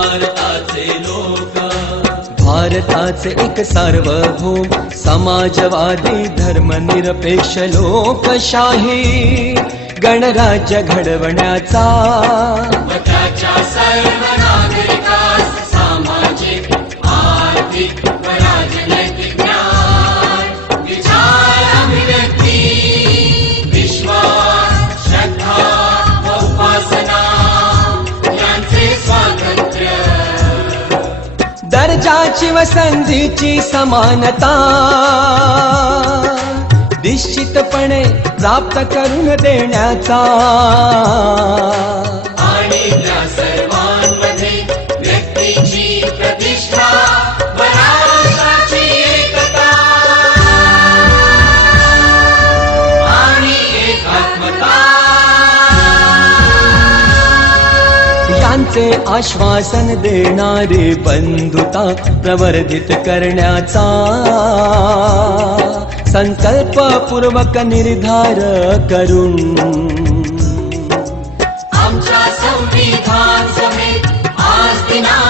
भारताचे लोक, भारताचे एक सार्वभौम समाजवादी धर्मनिरपेक्ष लोकशाही गणराज्य घडवण्याचा व त्याच्या सर्व नागरिकास सामाजिक आर्थिक व राजनैतिक न्याय, विचार अभिव्यक्ती, विश्वास, श्रद्धा व उपासना यांचे स्वातंत्र्य, दर्जाची व संधीची समानता निश्चितपणे प्राप्त करून देण्याचा आणि त्या सर्वांमध्ये व्यक्तीची प्रतिष्ठा व राष्ट्राची एकता आणि एकात्मता यांचे आश्वासन देणारी बंधुता प्रवर्धित करण्याचा संकल्पपूर्वक निर्धार करून आमच्या संविधान सभेत आज दिनांक